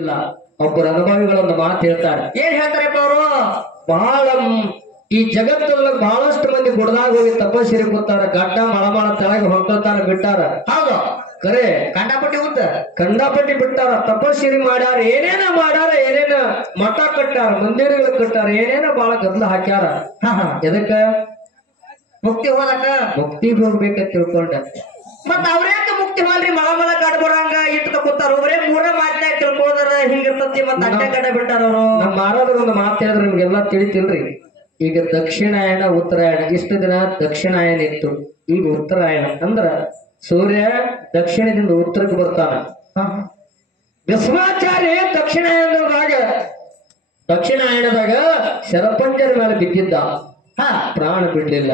ಇಲ್ಲ. ಒಬ್ಬರು ಅನುಭವಿಗಳೊಂದು ಮಾತು ಹೇಳ್ತಾರೆ. ಏನ್ ಹೇಳ್ತಾರಪ್ಪ ಅವರು? ಬಹಳ ಈ ಜಗತ್ತೊಳಗೆ ಬಹಳಷ್ಟು ಮಂದಿ ಗುಡ್ದಾಗ ಹೋಗಿ ತಪಸ್ಸಿರಿ ಕೂತಾರ, ಗಡ್ಡ ಮಳಮಳ ತೆಳಗೆ ಹೊಂಟಾರ, ಬಿಟ್ಟಾರ. ಹೌದು, ಕರೆ ಕಂಡಪಟ್ಟಿ ಉದ್ದ ಕಂಡಪಟ್ಟಿ ಬಿಟ್ಟಾರ, ತಪಸ್ಸಿರಿ ಮಾಡ್ಯಾರ, ಏನೇನ ಮಾಡ್ಯಾರ, ಏನೇನ ಮಠ ಕಟ್ಟಾರ, ಮಂದಿರಗಳು ಕಟ್ಟಾರ, ಏನೇನ ಬಹಳ ಗದ್ದಲ ಹಾಕ್ಯಾರ. ಎದಕ್ಕ? ಮುಕ್ತಿ ಹೋದಕ ಮುಕ್ತಿಗೆ ಹೋಗ್ಬೇಕಂತ ತಿಳ್ಕೊಂಡ. ಮತ್ತ ಅವ್ರ್ಯಾಕ ಮುಕ್ತಿ ಹೋಲ್ರಿ? ಮಳ ಕಾಡ್ಬರಂಗ ಇಟ್ಕ ಕೂತಾರ, ಒಬ್ಬರೇ ಮೂರ ಮಾತ್ಯಾಗ ತಿಳ್ಕೊಳ್ದಾರ ಹಿಂಗಿರ್ತತಿ. ಮತ್ತ ಅಡ್ಡ ಕಡೆ ಬಿಟ್ಟಾರ ಅವರು. ನಮ್ಮ ಮಾರಾದ್ರ ಒಂದು ಮಾತು ಹೇಳಿದ್ರೆ ನಿಮ್ಗೆಲ್ಲಾ ತಿಳಿತಿಲ್ರಿ. ಈಗ ದಕ್ಷಿಣಾಯಣ ಉತ್ತರಾಯಣ, ಇಷ್ಟು ದಿನ ದಕ್ಷಿಣಾಯನ ಇತ್ತು, ಈಗ ಉತ್ತರಾಯಣ. ಅಂದ್ರ ಸೂರ್ಯ ದಕ್ಷಿಣದಿಂದ ಉತ್ತರಕ್ಕೆ ಬರ್ತಾನ. ಭೀಷ್ಮಾಚಾರ್ಯ ದಕ್ಷಿಣಾಯಣದಾಗ ಶರಪಂಜರ ಮೇಲೆ ಬಿದ್ದಿದ್ದ, ಪ್ರಾಣ ಬಿಡ್ಲಿಲ್ಲ.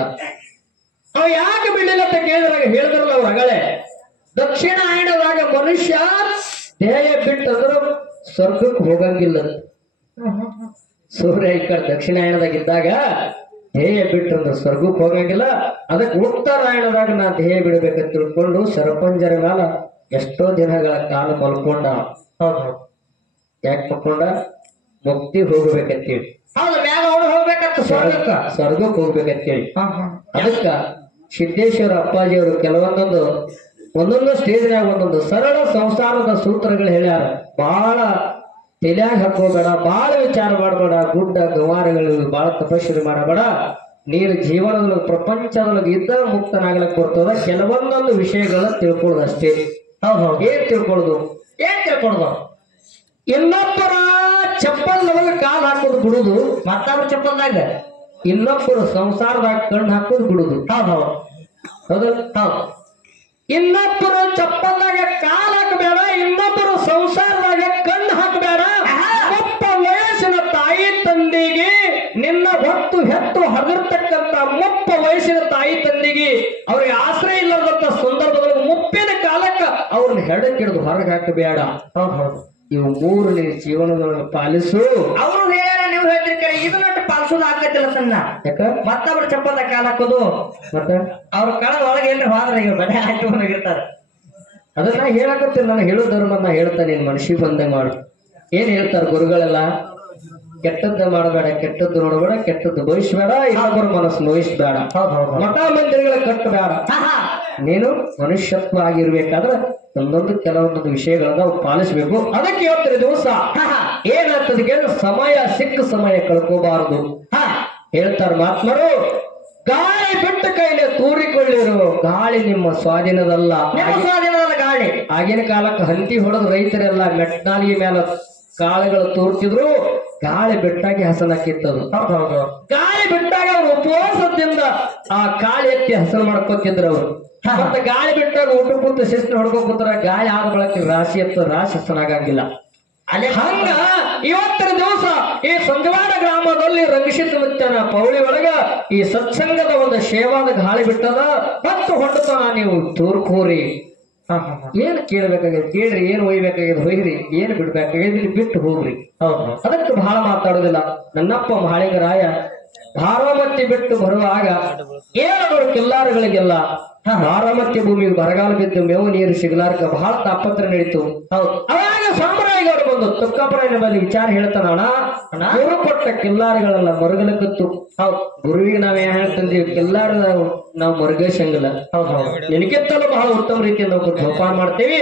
ಅವ ಯಾಕೆ ಬಿಡ್ಲಿಲ್ಲ ಅಂತ ಕೇಳಿದಾಗ ಹೇಳಿದ್ರಲ್ಲ ಅವ್ರ ಅಗಳೇ, ದಕ್ಷಿಣಾಯಣದಾಗ ಮನುಷ್ಯ ದೇಹ ಬಿಟ್ಟಂದ್ರ ಸ್ವರ್ಗಕ್ಕೆ ಹೋಗಂಗಿಲ್ಲ. ಸೂರ್ಯ ಈ ಕಡೆ ದಕ್ಷಿಣಾಯಣದಾಗ ಇದ್ದಾಗ ದೇಹ ಬಿಟ್ಟಂದ್ರ ಸ್ವರ್ಗಕ್ಕೆ ಹೋಗಂಗಿಲ್ಲ. ಅದಕ್ಕೆ ಉತ್ತರಾಯಣದಾಗ ನಾ ದೇಹ ಬಿಡ್ಬೇಕಂತ ತಿಳ್ಕೊಂಡು ಶರಪಂಜರ ಮೇಲೆ ಎಷ್ಟೋ ದಿನಗಳ ಕಾಲ ಮಲ್ಕೊಂಡ. ಯಾಕೆ ಮಲ್ಕೊಂಡ? ಮುಕ್ತಿ ಹೋಗ್ಬೇಕಂತೇಳಿ. ಹೌದು, ಮ್ಯಾಗ ಅವ್ರು ಹೋಗ್ಬೇಕಂತ ಸ್ವರ್ಗಕ್ಕೆ ಹೋಗ್ಬೇಕಂತೇಳಿ. ಅದಕ್ಕ ಸಿದ್ದೇಶ್ವರ ಅಪ್ಪಾಜಿಯವರು ಒಂದೊಂದು ಸ್ಟೇಜ್ನಾಗ ಒಂದೊಂದು ಸರಳ ಸಂಸಾರದ ಸೂತ್ರಗಳು ಹೇಳ್ಯಾರ. ಬಹಳ ತಲೆಯಾಗ ಹಾಕೋಬೇಡ, ಬಹಳ ವಿಚಾರ ಮಾಡಬೇಡ, ಗುಡ್ಡ ಗವಾರಗಳು ಬಹಳ ತಪಸ್ಸು ಮಾಡಬೇಡ. ನೀನು ಜೀವನದೊಳಗೆ ಪ್ರಪಂಚದೊಳಗೆ ಇದ್ದ ಮುಕ್ತನಾಗ್ಲಕ್ ಬರ್ತದ. ಕೆಲವೊಂದೊಂದು ವಿಷಯಗಳನ್ನ ತಿಳ್ಕೊಳ್ಳೋದು ಅಷ್ಟೇ. ಏನ್ ತಿಳ್ಕೊಳ್ಳೋದು? ಇನ್ನೊಬ್ಬರ ಚಪ್ಪಲ್ನೊಳಗೆ ಕಾಲು ಹಾಕೋದು ಬಿಡುದು, ಮತ್ತೊಬ್ಬರ ಚಪ್ಪಲ್ದಾಗ ಇನ್ನೊಬ್ಬರು ಸಂಸಾರದಾಗ ಕಣ್ಣು ಹಾಕೋದು ಬಿಡುದು. ಹೌದಲ್ಲ? ಇನ್ನೊಬ್ಬರು ಚಪ್ಪಲ್ದಾಗ ಕಾಲು ಹಾಕಬೇಡ, ಇನ್ನೊಬ್ಬರು ಸಂಸಾರದಾಗ ಕಣ್ಣು ಹಾಕಬೇಡ. ಮುಪ್ಪ ವಯಸ್ಸಿನ ತಾಯಿ ತಂದೆಗೆ ನಿನ್ನ ಹೊತ್ತು ಹೆತ್ತು ಹಗರ್ತಕ್ಕಂತ ಮುಪ್ಪ ವಯಸ್ಸಿನ ತಾಯಿ ತಂದೆಗೆ ಅವ್ರಿಗೆ ಆಶ್ರಯ ಇಲ್ಲದಂತ ಸಂದರ್ಭದಲ್ಲಿ ಮುಪ್ಪಿನ ಕಾಲಕ್ಕ ಅವ್ರನ್ನ ಹೆಡಕ್ಕಿಡಿದು ಹೊರಗೆ ಹಾಕಬೇಡ. ಇವು ಮೂರು ನಿನ್ನ ಜೀವನದೊಳಗೆ ಪಾಲಿಸು. ಅವರು ಹೇಳ್ಯಾರ, ನೀವು ಹೇಳ್ತಿರ್ತೀರಿ ಇದನ್ನಟ್ಟು ಪಾಲಿಸೋದು ಆಗತ್ತಿಲ್ಲ ಸಣ್ಣ. ಯಾಕ? ಮತ್ತೊಬ್ಬರ ಚಪ್ಪಲ್ದಾಗ ಕಾಲ ಹಾಕೋದು, ಮತ್ತೆ ಅವ್ರ ಕಳೆದ ಒಳಗೆ ಏನ್ರಿ ಹೋದ್ರೆ ಈಗ ಬಡೆ ಹಾಕಿರ್ತಾರೆ. ಅದನ್ನ ಹೇಳಕತ್ತೀನಿ. ನಾನು ಹೇಳೋ ಧರ್ಮ ನಾ ಹೇಳ್ತಾನೆ, ನೀನ್ ಮನುಷ್ಯ ಬಂದಂಗ ಮಾಡು. ಏನ್ ಹೇಳ್ತಾರ ಗುರುಗಳೆಲ್ಲ? ಕೆಟ್ಟದ್ದ ಮಾಡಬೇಡ, ಕೆಟ್ಟದ್ದು ನೋಡಬೇಡ, ಕೆಟ್ಟದ್ದು ಬಯಸ್ಬೇಡ, ಇನ್ನೊಬ್ಬರ ಮನಸ್ಸು ನೋಯಿಸ್ಬೇಡ, ಮಠ ಮಂದಿರಗಳ ಕಟ್ಟಬೇಡ. ನೀನು ಮನುಷ್ಯತ್ವ ಆಗಿರ್ಬೇಕಾದ್ರೆ ಒಂದೊಂದು ಕೆಲವೊಂದೊಂದು ವಿಷಯಗಳನ್ನ ಪಾಲಿಸ್ಬೇಕು. ಅದಕ್ಕೆ ಇವತ್ತಿನ ದಿವಸ ಏನಾಗ್ತದೆ ಕೇಳಿದ್ರೆ, ಸಮಯ ಸಿಕ್ಕ ಸಮಯ ಕಳ್ಕೋಬಾರದು. ಹೇಳ್ತಾರ ಮಹಾತ್ಮರು, ಗಾಳಿ ಬಿಟ್ಟ ಕೈಲಿ ತೂರಿಕೊಳ್ಳಿರು, ಗಾಳಿ ನಿಮ್ಮ ಸ್ವಾಧೀನದಲ್ಲ. ಸ್ವಾಧೀನದಲ್ಲ ಗಾಳಿ. ಆಗಿನ ಕಾಲಕ್ಕೆ ಹಂತಿ ಹೊಡೆದು ರೈತರೆಲ್ಲ ಮೆಟ್ನಾಲಿಗೆ ಮೇಲೆ ಕಾಳುಗಳು ತೋರ್ತಿದ್ರು. ಗಾಳಿ ಬಿಟ್ಟಾಗಿ ಹಸನಾಕಿತ್ತದು. ಗಾಳಿ ಬಿಟ್ಟಾಗ ಅವ್ರು ಉಪವಾಸದಿಂದ ಆ ಕಾಳಿ ಎತ್ತಿ ಹಸನ ಮಾಡ್ಕೋತಿದ್ರು ಅವರು. ಮತ್ತೆ ಗಾಳಿ ಬಿಟ್ಟಾಗ ಊಟ ಕೂತು ಶಿಸ್ತು ಹೊಡ್ಕೋತಾರ. ಗಾಳಿ ಆದ ಬಳಕೆ ರಾಶಿ ಎತ್ತ ರಾಶಿ ಹಸನಾಗಂಗಿಲ್ಲ. ಹಂಗ ಇವತ್ತಿನ ದಿವಸ ಈ ಸಂಜವಾಡ ಗ್ರಾಮದಲ್ಲಿ ರಂಗಸಿದ್ಧನ ಪೌಳಿ ಒಳಗ ಈ ಸತ್ಸಂಗದ ಒಂದು ಸೇವಾದ ಗಾಳಿ ಬಿಟ್ಟದ. ಮತ್ತು ಹೊಟ್ಟತನ ನೀವು ತೂರ್ಕೋರಿ. ಏನ್ ಕೇಳ್ಬೇಕಾಗ್ಯದ ಕೇಳ್ರಿ, ಏನ್ ಒಯ್ಬೇಕಾಗ್ಯದ ಒಯ್ರಿ, ಏನ್ ಬಿಡ್ಬೇಕಾಗ್ಯದ ಇಲ್ಲಿ ಬಿಟ್ಟು ಹೋಗ್ರಿ. ಅದಕ್ಕೆ ಬಹಳ ಮಾತಾಡೋದಿಲ್ಲ. ನನ್ನಪ್ಪ ಮಹಾಳಿಂಗರಾಯ ಬಾರಾಮತಿ ಬಿಟ್ಟು ಬರುವಾಗ 700 ಕಿಲ್ಲಾರುಗಳಿಗೆಲ್ಲ ಬಾರಾಮತಿ ಭೂಮಿಗೆ ಬರಗಾಲ ಬಿದ್ದು ಮೇವು ನೀರು ಸಿಗಲಾರ್ಕ ಬಹಳ ತಾಪತ್ರ ನಡೀತು. ಅವಾಗ ಸಾಮ್ರಾಯಿಗವರು ಬಂದು ತುಕ್ಕಪ್ಪನ ಮೇಲೆ ವಿಚಾರ ಹೇಳ್ತಾನ, ಗುರು ಕೊಟ್ಟ ಕಿಲ್ಲಾರುಗಳೆಲ್ಲ ಮರುಗಲಕ್ಕತ್ತು. ಗುರುವಿಗೆ ನಾವೇನ್ ಹೇಳ್ತಂದೀವಿ, ಕಿಲ್ಲಾರ ನಾವು ಮರುಗಸಂಗಿಲ್ಲ. ನಿನಗೆತ್ತಲೂ ಬಹಳ ಉತ್ತಮ ರೀತಿಯಿಂದ ಜೋಪಾನ ಮಾಡ್ತೇವಿ.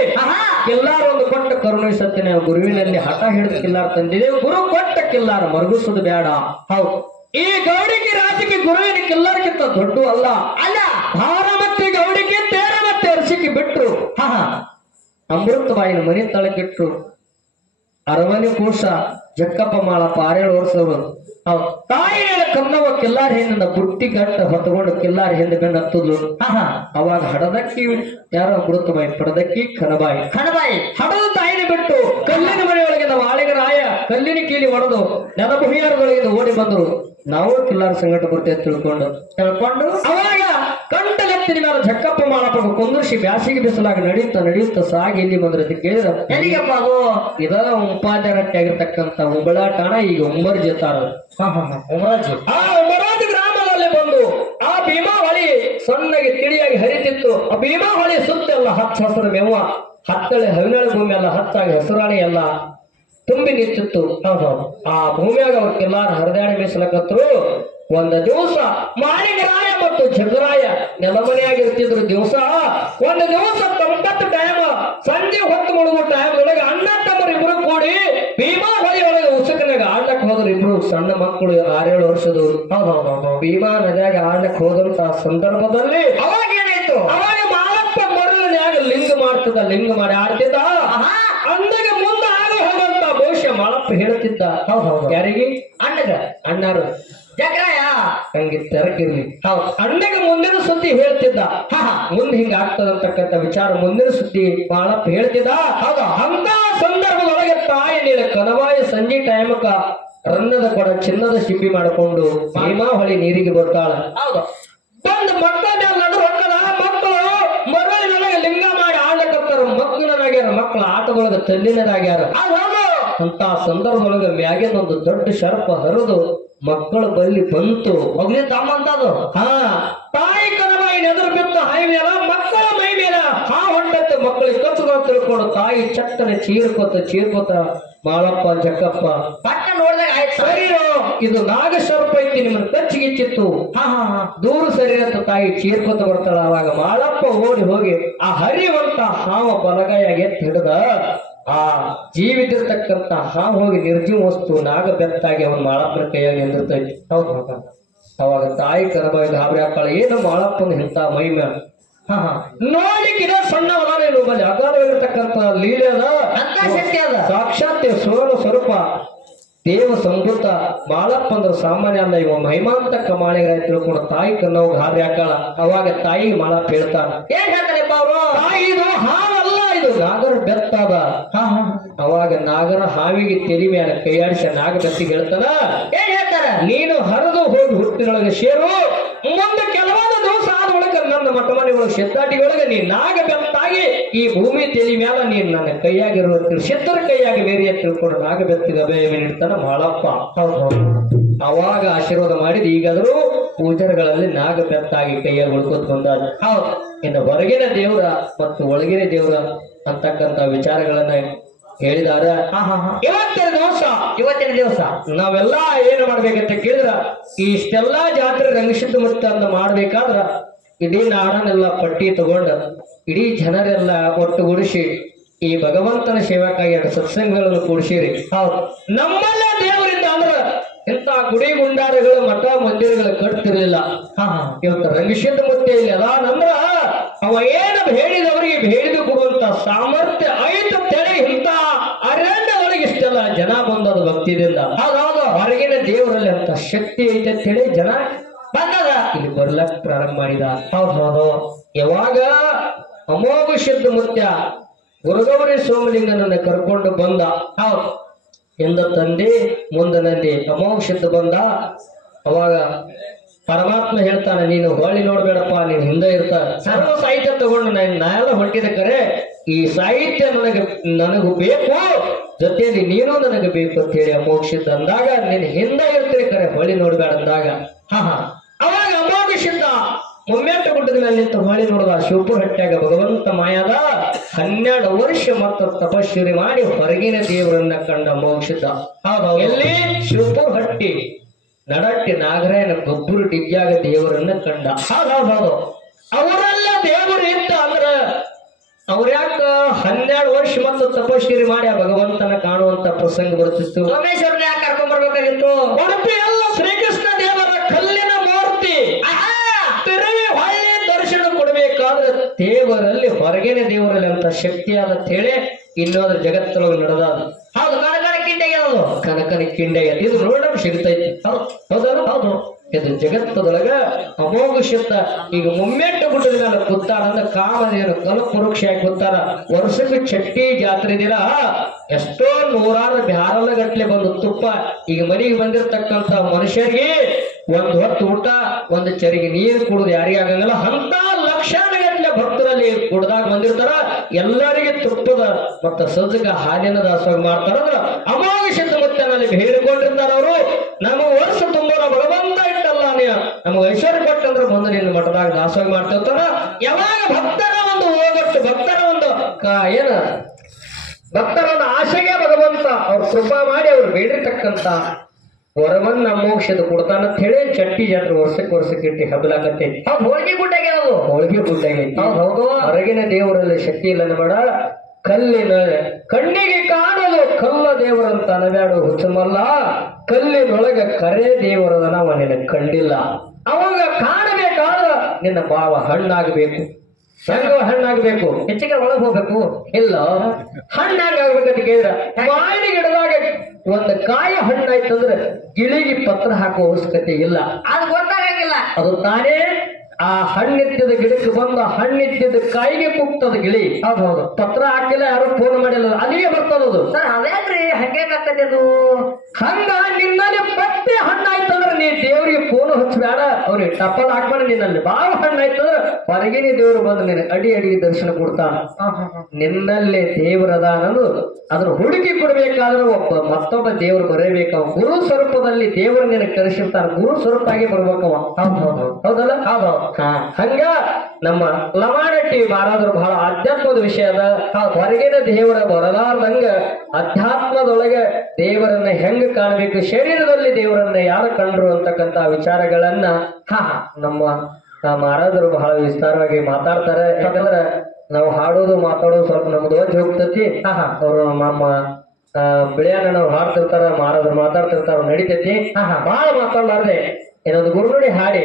ಕಿಲ್ಲಾರ ಒಂದು ಕೊಟ್ಟ ಕರುಣಿಸತ್ತೆ, ನಾವು ಗುರುವಿನಲ್ಲಿ ಹಠ ಹಿಡಿದು ಕಿಲ್ಲಾರ ತಂದಿದ್ದೇವೆ. ಗುರು ಕೊಟ್ಟ ಕಿಲ್ಲಾರ ಮರುಗಿಸೋದು ಬೇಡ. ಹೌದು, ಈ ಗೌಡಿಗೆ ರಾಜಕ್ಕೆ ಗುರುವಿನ ಕಿಲ್ಲಾರಕ್ಕಿಂತ ದೊಡ್ಡ ಅಲ್ಲ. ಬಾರಾಮತಿ ಗೌಡಿಗೆ ತೇರ ಮತ್ತೆ ಅರಸಿಕೆ ಬಿಟ್ರು. ಅಮೃತ ಬಾಯಿನ ಮನೆ ತಳಕಿಟ್ರು. ಅರವನೆ ಕೂಸ ಜಕ್ಕಪ್ಪ ಮಾಳಪ್ಪ 6 ವರ್ಷದವರು. ತಾಯಿ ಕನ್ನವ ಕಿಲ್ಲಾರ ಹಿಂದಿಂದ ಬುಟ್ಟಿ ಗಟ್ಟ ಹೊತ್ಕೊಂಡು ಕಿಲ್ಲಾರ ಹಿಂದೆ ಬೆಂಡ್ ಹತ್ತದ್ಲು. ಅವಾಗ ಹಡದಕ್ಕಿ ಯಾರೋ ಅಮೃತ ಬಾಯಿ, ಪಡದಕ್ಕಿ ಖನಬಾಯಿ. ಹಡದ ತಾಯಿನ ಬಿಟ್ಟು ಕಲ್ಲಿನ ಮನೆಯೊಳಗೆ ನಾವು ಆಳಿಗರಾಯ ಕಲ್ಲಿನ ಕೀಲಿ ಹೊಡೆದು ನೆನಪುಹಿಯಾರದೊಳಗೆ ಓಡಿ ಬಂದ್ರು. ನಾವು ಕಿಲ್ಲಾರ ಸಂಗಟ ಬರ್ತೇವೆ ತಿಳ್ಕೊಂಡು ಅವಾಗ ಕಂಟಲೆತ್ತಿನ ಮೇಲೆ ಜಕ್ಕಪ್ಪ ಮಾಳಪ್ಪ ಕುಂದರ್ಸಿ ಬ್ಯಾಸಿಗೆ ಬಿಸಲಾಗ ನಡೆಯುತ್ತ ಸಾಗಿ ಇಲ್ಲಿ ಬಂದ್ರೆ ಅಂತ ಕೇಳಿದ್ರ, ಎಲ್ಲಿಗಪ್ಪ ಅದು ಇದ ಉಪಾಧ್ಯಾರಟ್ಟಿ ಆಗಿರ್ತಕ್ಕಂಥ ಉಂಬಳಾಟಾಣ ಈಗ ಉಂಬರ್ಜಿ ತಾರ. ಆ ಉಂಬರಾಜ್ ಗ್ರಾಮದಲ್ಲಿ ಬಂದು ಆ ಭೀಮಾ ಹೊಳಿ ಸಣ್ಣಗೆ ತಿಳಿಯಾಗಿ ಹರಿತಿತ್ತು. ಆ ಭೀಮಾ ಹೊಳಿ ಸುತ್ತೆಲ್ಲ ಹಚ್ಚ ಹಸಿರು ಮೇವ, ಹತ್ತಳೆ ಹವಿನಳ ಭೂಮಿ ಎಲ್ಲ ಹಚ್ಚಾಗಿ ಹಸುರಾಣಿ ಎಲ್ಲ ತುಂಬಿ ನಿಂತಿತ್ತು. ಆ ಭೂಮಿಯಾಗ ಅವ್ರ ಕೆಲ್ಲಾರ ಹರಿದಾಡಿ ಮೀಸಲಕತ್ರು. ಒಂದ ದಿವಸ ಮಾಳಿಂಗರಾಯ ಮತ್ತು ಜಗರಾಯ ನೆಲಮನೆಯಾಗಿರ್ತಿದ್ರು. ದಿವಸ ಒಂದು ದಿವಸ ತಂಪತ್ತು ಟೈಮ್ ಸಂಜೆ ಹೊತ್ತು ಮುಳುಗು ಟೈಮ್ ಒಳಗೆ ಅಣ್ಣ ತಮ್ಮರು ಇಬ್ರು ಕೂಡಿ ಭೀಮಾ ಹೊಳಿ ಒಳಗೆ ಉಸುಕನಾಗ ಆಡ್ಲಕ್ ಹೋದ್ರು. ಇಬ್ರು ಸಣ್ಣ ಮಕ್ಕಳು 6-7 ವರ್ಷದವ್ರು. ಭೀಮಾ ನದಿಯಾಗ ಆಡ್ಲಕ್ ಹೋದಂತ ಸಂದರ್ಭದಲ್ಲಿ ಅವಾಗ ಏನಾಯ್ತು, ಅವಾಗ ಮಾಳಪ್ಪ ಮರಳಿನ್ಯಾಗ ಲಿಂಗ ಮಾಡ್ತದ. ಲಿಂಗ ಮಾಡಿ ಆಡ್ತಿದ್ದ. ಅಂದಾಗ ಮುಂದೆ ಆಗ ಹೋಗಂತ ಬಹುಶಃ ಮಾಳಪ್ಪ ಹೇಳ್ತಿದ್ದ. ಯಾರಿಗೆ? ಅಣ್ಣರು ಜಗರಾಯ ಹಂಗೆ ತೆರಕಿರ್ಲಿ. ಅಣ್ಣಗ ಮುಂದಿನ ಸುದ್ದಿ ಹೇಳ್ತಿದ್ದ. ಮುಂದೆ ಹಿಂಗ ಆಗ್ತದಂತಕ್ಕಂಥ ವಿಚಾರ ಮುಂದಿನ ಸುದ್ದಿ ಮಾಳಪ್ಪ ಹೇಳ್ತಿದ್ದ. ಅಂತ ಸಂದರ್ಭದೊಳಗೆ ತಾಯಿ ನೀಡ ಕನವಾಯಿ ಸಂಜೆ ಟೈಮಕ್ಕ ರನ್ನದ ಕೊಡ ಚಿನ್ನದ ಶಿಂಬಿ ಮಾಡಿಕೊಂಡು ಭೀಮಾ ಹೊಳಿ ನೀರಿಗೆ ಬರ್ತಾಳ. ಬಂದ್ ಮಕ್ಕಳ ಮೇಲೆ ನಡು ಹೊಕ್ಕದ. ಮಕ್ಕಳು ಮರಳಿನೊಳಗೆ ಲಿಂಗ ಮಾಡಿ ಆಡ್ಲಕತ್ತಾರ. ಮಕ್ಕಳನಾಗ್ಯಾರ. ಮಕ್ಕಳ ಆಟದೊಳಗೆ ತಲ್ಲಿನದಾಗ್ಯಾರ. ಅಂತ ಸಂದರ್ಭದೊಳಗೆ ಮ್ಯಾಗಿನ ಒಂದು ದೊಡ್ಡ ಶರ್ಪ ಹರಿದು ಮಕ್ಕಳ ಬಲ್ಲಿ ಬಂತು. ಮಗನೇ ತಮ್ಮಂತದು. ತಾಯಿ ಕನವಾಯಿ ನೆದರು ಬಿತ್ತ ಹೈ ಮೇಲ ಮಕ್ಕಳ ಮೈ ಮೇಲ ಹೊಂಟತ್ತೆ. ಮಕ್ಕಳಿಗೆ ಕಚ್ಚದ ತಿಳ್ಕೊಂಡು ತಾಯಿ ಚಟ್ಟನೆ ಚೀರ್ಕೋತ ಮಾಳಪ್ಪ ಜಕ್ಕಪ್ಪ ಪಟ್ಟ ನೋಡಿದಾಗ ಆಯ್ತು, ಸರಿ ಇದು ನಾಗ ಸರ್ಪ ಐತಿ, ನಿಮ್ಮನ್ನ ಕಚ್ಚಿಗಿಚ್ಚಿತ್ತು. ದೂರ ಸರಿ ಅಂತ ತಾಯಿ ಚೀರ್ಕೋತ ಬರ್ತಾಳ. ಅವಾಗ ಮಾಳಪ್ಪ ಓಡಿ ಹೋಗಿ ಆ ಹರಿವಂತ ಹಾವ ಬಲಗೈಯಾಗಿ ಎತ್ತಿ ಹಿಡಿದ. ಆ ಜೀವಿತಿರ್ತಕ್ಕಂತ ಹೋಗಿ ನಿರ್ಜೀವ ವಸ್ತು ನಾಗ ಬೆತ್ತಾಗಿ ಅವನ್ ಮಾಳಪ್ಪನ ಕೈಯಾಗಿ ನಿಂದಿರ್ತೈತಿ. ಅವಾಗ ತಾಯಿ ಕನವಾಯಿ ಗಾಬರಿ ಹಾಕಾಳ. ಏನು ಮಾಳಪ್ಪನ ಇಂತ ಮೈ ಮೇಲೆ ನೋಡ್ಲಿಕ್ಕಿದೆ ಸಣ್ಣ ಹೊಲನೇನು ಬಲ್ಲಿ ಅಗಾಧವಾಗಿರ್ತಕ್ಕಂಥ ಲೀಲೆ ಅದ, ಶಕ್ತಿ ಅದ. ಸಾಕ್ಷಾತ್ ಸೋಲು ಸ್ವರೂಪ ದೇವ ಸಂಭೂತ ಮಾಳಪ್ಪ ಅಂದ್ರೆ ಸಾಮಾನ್ಯ ಅಲ್ಲ. ಇವ ಮಹಿಮಾಂತಕ ಮಾಳಿಗರ ತಿಳ್ಕೊಂಡು ತಾಯಿ ಕನ್ನೋಗ ಗಾಬರಿ ಹಾಕಾಳ. ಅವಾಗ ತಾಯಿ ಮಾಳಪ್ಪ ಹೇಳ್ತಾನ. ಏನ್ ಹೇಳ್ತಾರಪ್ಪ ಅವರು? ತಾಯಿ ಇದು ಹಾವಲ್ಲ, ಇದು ನಾಗರ ಬೆತ್ತದ. ಅವಾಗ ನಾಗರ ಹಾವಿಗೆ ತೆಲಿ ಮೇಲೆ ಕೈಯಾಡಿಸ ನಾಗ ಬೆತ್ತಿಗೆ ಹೇಳ್ತಾನ. ಏನ್ ಹೇಳ್ತಾರ? ನೀನು ಹರಿದು ಹೋಗಿ ಹುಟ್ಟಿನೊಳಗೆ ಸೇರು. ಮುಂದೆ ಕೆಲವೊಂದು ದಿವಸ ಆದ ಒಳಗೆ ನನ್ನ ಮಠ ಮನೆಗಳು ಶೆದ್ದಾಟಿಗಳಿಗೆ ನೀ ನಾಗ ಬೆತ್ತಾಗಿ ಈ ಭೂಮಿ ತೆಲಿ ಮೇಲೆ ನೀನ್ ನನ್ನ ಕೈಯಾಗಿರುವ ಶೆತ್ತರ ಕೈಯಾಗಿ ಬೇರೆ ತಿಳ್ಕೊಂಡು ನಾಗ ಬೆತ್ತಿಗೆ ಅಭಯ ನೀಡ್ತಾನ ಮಾಳಪ್ಪ. ಅವಾಗ ಆಶೀರ್ವಾದ ಮಾಡಿದ. ಈಗಾದರೂ ಪೂಜಾರಿಗಳಲ್ಲಿ ನಾಗ ಬೆತ್ತಾಗಿ ಕೈಯಾಗಿ ಉಳ್ಕೋತ್ ಬಂದ. ಹೌದು, ಇನ್ನು ಹೊರಗಿನ ದೇವ್ರ ಮತ್ತು ಒಳಗಿನ ದೇವ್ರ ಅಂತಕ್ಕಂಥ ವಿಚಾರಗಳನ್ನ ಹೇಳಿದಾರ. ಇವತ್ತಿನ ದಿವಸ ನಾವೆಲ್ಲ ಏನು ಮಾಡ್ಬೇಕಂತ ಕೇಳಿದ್ರ, ಇಷ್ಟೆಲ್ಲಾ ಜಾತ್ರೆ ರಂಗಸಿದ್ಧ ಮುತ್ತ ಅಂತ ಮಾಡ್ಬೇಕಾದ್ರ ಇಡೀ ನಾಡನೆಲ್ಲ ಪಟ್ಟಿ ತಗೊಂಡ ಇಡೀ ಜನರೆಲ್ಲ ಒಟ್ಟುಗೂಡಿಸಿ ಈ ಭಗವಂತನ ಸೇವಕ್ಕಾಗಿ 2 ಸತ್ಸಂಗಗಳನ್ನು ಕೂಡಿಸಿರಿ. ಹೌದು, ನಮ್ಮಲ್ಲ ದೇವರಿಂದ ಅಂದ್ರ ಇಂಥ ಗುಡಿ ಗುಂಡಾರಗಳು ಮಠ ಮಂದಿರಗಳು ಕಟ್ತಿರ್ಲಿಲ್ಲ. ಇವತ್ತು ರಂಗಸಿದ್ಧ ಮುತ್ತೆ ಇಲ್ಲಿ ಅದಾನಂದ್ರ ಅವ ಏನು ಹೇಳಿದವರಿಗೆ ಹೇಳಿದು ಕೊಡುವಂತ ಸಾಮರ್ಥ್ಯ ಐತ ತೆಳಿ ಇಂಥ ಅರಣ್ಯ ಒಳಗೆ ಇಷ್ಟೆಲ್ಲ ಜನ ಬಂದದ ಭಕ್ತಿದಿಂದ. ಹೌದೌದು, ಹೊರಗಿನ ದೇವರಲ್ಲಿ ಅಂತ ಶಕ್ತಿ ಐತೆ ಹೇಳಿ ಜನ ಬಂದದ ಇಲ್ಲಿ ಬರ್ಲಕ್ ಪ್ರಾರಂಭ ಮಾಡಿದ. ಹೌದು, ಯಾವಾಗ ಅಮೋಘ ಸಿದ್ಧ ಮುತ್ಯ ಗುರುಗೌರಿ ಸೋಮಲಿಂಗನನ್ನ ಕರ್ಕೊಂಡು ಬಂದ. ಹೌದು, ಎಂದ ತಂದೆ ಮುಂದೆ ನಂದಿ ಅಮೋಘ ಸಿದ್ಧ ಬಂದ. ಅವಾಗ ಪರಮಾತ್ಮ ಹೇಳ್ತಾನೆ, ನೀನು ಹೊಳ್ಳಿ ನೋಡ್ಬೇಡಪ್ಪ, ನೀನ್ ಹಿಂದೆ ಇರ್ತಾರ. ಸರ್ವ ಸಾಹಿತ್ಯ ತಗೊಂಡು ನಾನೆಲ್ಲ ಹೊಂಟಿದ ಕರೆ ಈ ಸಾಹಿತ್ಯ ನನಗೂ ಬೇಕು, ಜೊತೆಯಲ್ಲಿ ನೀನು ನನಗೆ ಬೇಕು ಅಂತ ಹೇಳಿ ಅಮೋಘ ಸಿದ್ಧ ಅಂದಾಗ ನೀನ್ ಹಿಂದೆ ಇರ್ತೀರಿ ಕರೆ ಹೊಳ್ಳಿ ನೋಡ್ಬೇಡ ಅಂದಾಗ ಅವಾಗ ಅಮೋಘ ಸಿದ್ಧ ಮುಮ್ಮೆಟ್ಟ ಗುಡ್ಡದ ಮೇಲೆ ನಿಂತು ಹೊಳ್ಳಿ ನೋಡುವ ಶಿವಪುರ ಹಟ್ಟ್ಯಾಗ ಭಗವಂತ ಮಾಯಾದ 12 ವರ್ಷ ಮತ್ತು ತಪಸ್ವಿರಿ ಮಾಡಿ ಹೊರಗಿನ ದೇವರನ್ನ ಕಂಡ ಅಮೋಘ ಸಿದ್ಧ. ಎಲ್ಲಿ? ಶಿವಪುರ ಹಟ್ಟಿ ನಡಟ್ಟಿ ನಾಗರಾಯನ ಗೊಬ್ಬರು ಡಿಗ್ಗ್ಯಾಗ ದೇವರನ್ನ ಕಂಡ. ಹೌದು, ಅವರೆಲ್ಲ ದೇವರು ಇದ್ದ ಅಂದ್ರ ಅವ್ರ್ಯಾಕ 12 ವರ್ಷ ಮತ್ತು ತಪಸ್ವಿರಿ ಮಾಡಿ ಆ ಭಗವಂತನ ಕಾಣುವಂತ ಪ್ರಸಂಗ ಬರ್ತಿತ್ತು. ಸೋಮೇಶ್ವರನ ಯಾಕೆ ಕರ್ಕೊಂಡ್ ಬರ್ಬೇಕಾಗಿತ್ತು? ಉಡುಪಿ ಎಲ್ಲ ಶ್ರೀಕೃಷ್ಣ ದೇವರ ಕಲ್ಲಿನ ಮೂರ್ತಿ ತಿರುವಿ ಹೊಳ್ಳಿ ದರ್ಶನ ಕೊಡ್ಬೇಕಾದ್ರೆ ದೇವರಲ್ಲಿ ಹೊರಗಿನ ದೇವರಲ್ಲಿ ಅಂತ ಶಕ್ತಿ ಆದ ಹೇಳಿ ಇನ್ನೋದ್ರ ಜಗತ್ತೊಳಗೆ ನಡೆದ. ಹೌದು, ಕನಕನ ಕಿಂಡೆಗೆ ಇದು ನೋಡೋಣ ಸಿಗ್ತೈತಿ. ಹೌದಲ್ಲ? ಹೌದು, ಇದು ಜಗತ್ತದೊಳಗ ಅಮೋಘ ಸಿದ್ಧ ಈಗ ಮುಮ್ಮೆಟ್ಟ ಗುಡ್ಡದ ಮೇಲೆ ಕೂತಾರ ಅಂದ್ರೆ ಕಾಮದೇನು ಕಲ್ಪವೃಕ್ಷಾಗಿ ಕೂತಾರ. ವರ್ಷಕ್ಕೆ ಚಟ್ಟಿ ಜಾತ್ರೆ ದಿನ ಎಷ್ಟೋ 100 ಬ್ಯಾರಲ ಗಟ್ಲೆ ಬಂದು ತುಪ್ಪ ಈಗ ಮನೆಗೆ ಬಂದಿರತಕ್ಕಂತ ಮನುಷ್ಯರಿಗೆ ಒಂದು ಹೊತ್ತು ಊಟ ಒಂದು ಚರಿಗೆ ನೀರು ಕುಡಿದು ಯಾರಿಗೆ ಆಗಂಗಿಲ್ಲ. ಅಂತ ಲಕ್ಷಾನುಗಟ್ಲೆ ಭಕ್ತರಲ್ಲಿ ಕುಡ್ದಾಗ ಬಂದಿರ್ತಾರ. ಎಲ್ಲರಿಗೆ ತುಪ್ಪದ ಮತ್ತ ಸಜ್ಜಗ ಹಾಲಿನ ದಾಸೋಹ ಮಾಡ್ತಾರಂದ್ರ ಅಮೋಘ ಸಿದ್ಧ ಮುತ್ತನಲ್ಲಿ ಹೇಳಿಕೊಂಡಿರ್ತಾರ. ಅವರು ನಮ್ಮ ವರ್ಷ ತುಂಬೋರ ಭಗವಂತ ಇಟ್ಟಲ್ಲ ನೀವು ನಮ್ಗೆ ಐಶ್ವರ್ಯ ಕೊಟ್ಟಂದ್ರೆ ಬಂದು ನಿನ್ನ ಮಠದಾಗ ದಾಸೋಹ ಮಾಡ್ತಿರ್ತಾರ. ಯಾವಾಗ ಭಕ್ತರ ಒಂದು ಹೋಗಟ್ಟು ಭಕ್ತರ ಒಂದು ಏನ ಭಕ್ತರನ್ನ ಆಶೆಗೆ ಭಗವಂತ ಅವ್ರ ಕೃಪಾ ಮಾಡಿ ಅವ್ರು ಬೇಡಿರ್ತಕ್ಕಂತ ವರವನ್ನ ಮೋಕ್ಷದ ಕೊಡ್ತಾನ ಅಂತ ಹೇಳಿ ಚಟ್ಟಿ ಜಾತ್ರೆ ವರ್ಷಕ್ಕೆ ಇಟ್ಟು ಹಬ್ಬಲಾಕತ್ತೈತಿ. ಹೋಳಿಗೆ ಗುಡ್ಡಾಗೆ ಅದು ಹೋಳಿಗೆ ಗುಡ್ಡಾಗೈತಿ. ಹೌದು ಹೊರಗಿನ ದೇವರಲ್ಲಿ ಶಕ್ತಿ ಇಲ್ಲ ನಮಡ ಕಲ್ಲಿನ ಕಣ್ಣಿಗೆ ಕಾಣಲು ಕಲ್ಲ ದೇವರಂತ ನವ್ಯಾಡು ಹುಚ್ಚಮಲ್ಲ, ಕಲ್ಲಿನೊಳಗ ಕರೆ ದೇವರದನ ಅವ ನಿನಗೆ ಕಂಡಿಲ್ಲ. ಅವಾಗ ಕಾಣಬೇಕಾದ ನಿನ್ನ ಭಾವ ಹಣ್ಣಾಗಬೇಕು. ಹೆಂಗ ಹಣ್ಣಾಗಬೇಕು? ಹೆಚ್ಚಿಗೆ ಒಳಗೆ ಹೋಗ್ಬೇಕು. ಇಲ್ಲ, ಹಣ್ಣಾಗಬೇಕಂತ ಕೇಳಿದ್ರ ಮಾವಿನ ಗಿಡದಾಗ ಒಂದು ಕಾಯಿ ಹಣ್ಣಾಯ್ತಂದ್ರೆ ಗಿಳಿಗೆ ಪತ್ರ ಹಾಕುವ ಅವಶ್ಯಕತೆ ಇಲ್ಲ. ಅದು ಗೊತ್ತಾಗಂಗಿಲ್ಲ. ಅದು ತಾನೇ ಆ ಹಣ್ಣಿತ್ತಿದ ಗಿಡಕ್ಕೆ ಬಂದ ಹಣ್ಣಿತ್ತಿದ ಕಾಯಿಗೆ ಕುಗ್ತದ ಗಿಳಿ. ಹೌದು, ಪತ್ರ ಹಾಕಿಲ್ಲ, ಯಾರು ಫೋನ್ ಮಾಡಿಲ್ಲ, ಅಲ್ಲಿಗೆ ಬರ್ತದದು. ಸರ್ ಅದೇನ್ರಿ ಹಂಗೆ ಆಗ್ತದೆ ಅದು? ಹಂಗ ನಿನ್ನಲ್ಲಿ ಪತ್ತೆ ಹಣ್ಣಾಯ್ತಂದ್ರ ನೀ ದೇವ್ರಿಗೆ ಫೋನ್ ಹಚ್ಚಬೇಡ, ಅವ್ರಿಗೆ ಟಪ್ಪಲ್ ಹಾಕ್ಬೇಡ. ನಿನ್ನಲ್ಲಿ ಬಾಳ ಹಣ್ಣಾಯ್ತಂದ್ರ ಹೊರಗಿನ ದೇವ್ರು ಬಂದು ನಿನ್ನ ಅಡಿ ಅಡಿಗೆ ದರ್ಶನ ಕೊಡ್ತಾನ. ನಿನ್ನಲ್ಲಿ ದೇವರದ ಅನ್ನೋದು ಅದನ್ನ ಹುಡುಕಿ ಕೊಡ್ಬೇಕಾದ್ರೆ ಮತ್ತೊಬ್ಬ ದೇವ್ರು ಬರಬೇಕವ. ಗುರು ಸ್ವರೂಪದಲ್ಲಿ ದೇವರು ನಿನಗೆ ಕರೆಸಿರ್ತಾರ, ಗುರು ಸ್ವರೂಪ ಆಗಿ ಬರ್ಬೇಕವ. ಹೌದಲ್ಲ? ಹೌದು. ಹಂಗ ನಮ್ಮ ಲಮಾಣಟ್ಟಿ ಮಾರಾದ್ರು ಬಹಳ ಅಧ್ಯಾತ್ಮದ ವಿಷಯ ಅದ. ಹೊರಗಿನ ದೇವರ ಬರಲಾರ್ದಂಗ ಅಧ್ಯಾತ್ಮದೊಳಗೆ ದೇವರನ್ನ ಹೆಂಗ ಕಾಣಬೇಕು, ಶರೀರದಲ್ಲಿ ದೇವರನ್ನ ಯಾರು ಕಂಡ್ರು ಅಂತಕ್ಕಂತ ವಿಚಾರಗಳನ್ನ ನಮ್ಮ ಮಾರಾದ್ರು ಬಹಳ ವಿಸ್ತಾರವಾಗಿ ಮಾತಾಡ್ತಾರೆ. ಯಾಕಂದ್ರೆ ನಾವು ಹಾಡೋದು ಮಾತಾಡೋದು ಸ್ವಲ್ಪ ನಮ್ದು ವಜ್ಜ ಹೋಗ್ತತಿ. ಅವರು ನಮ್ಮ ಬಿಳಿಯನ್ನ ನಾವು ಹಾಡ್ತಿರ್ತಾರ, ಮಾರಾದ್ರು ಮಾತಾಡ್ತಿರ್ತಾರ, ನಡಿತೈತಿ. ಬಹಳ ಮಾತಾಡ್ಲಾರ್ದೆ ಏನೊಂದು ಗುರುನುಡಿ ಹಾಡಿ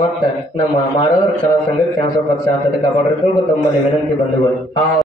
ಮತ್ತ ನಮ್ಮ ಮಾರಾದ್ರ ಕಲಾ ಸಂಘಕ್ಕೆ ಕ್ಯಾನ್ಸರ್ ಪಕ್ಷ ಅಂತ ಕಾಪಾಡ್ರಿ ತಮ್ಮಲ್ಲಿ ವಿನಂತಿ ಬಂಧುಗಳು.